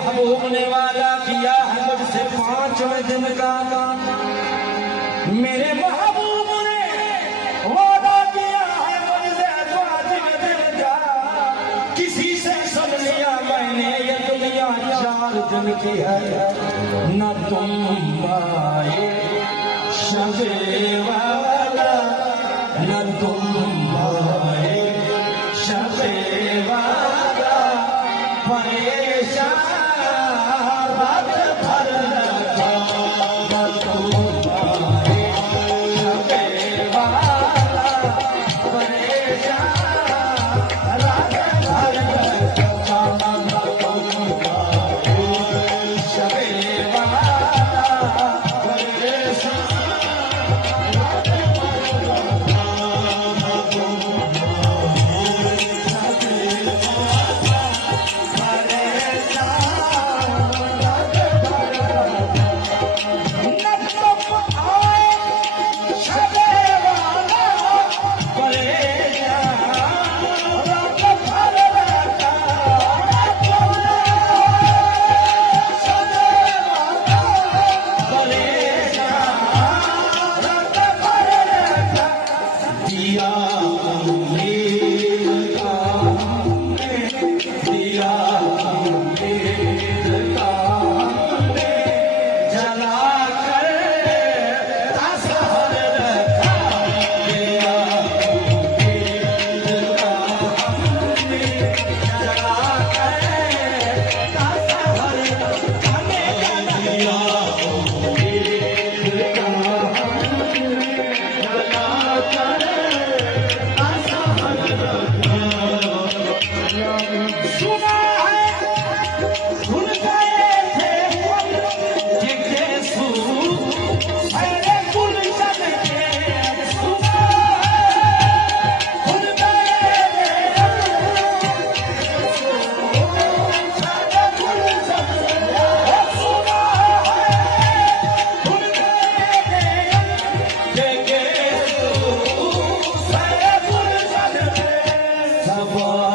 महबूब ने वादा किया है मुझसे 5वें दिन का। मेरे महबूब ने वादा किया है मुझसे 5वें दिन का। किसी से सुन लिया मैंने ये दुनिया 4 दिन की है। न तुम आए शबे वाला, न तुम आए शबे वाला, परेशान रात भर रखा। न तुम आए शबे वाला, परेशान रात भर रखा। न तुम आए शबे वाला, परेशान रात भर रखा। न तुम Bye.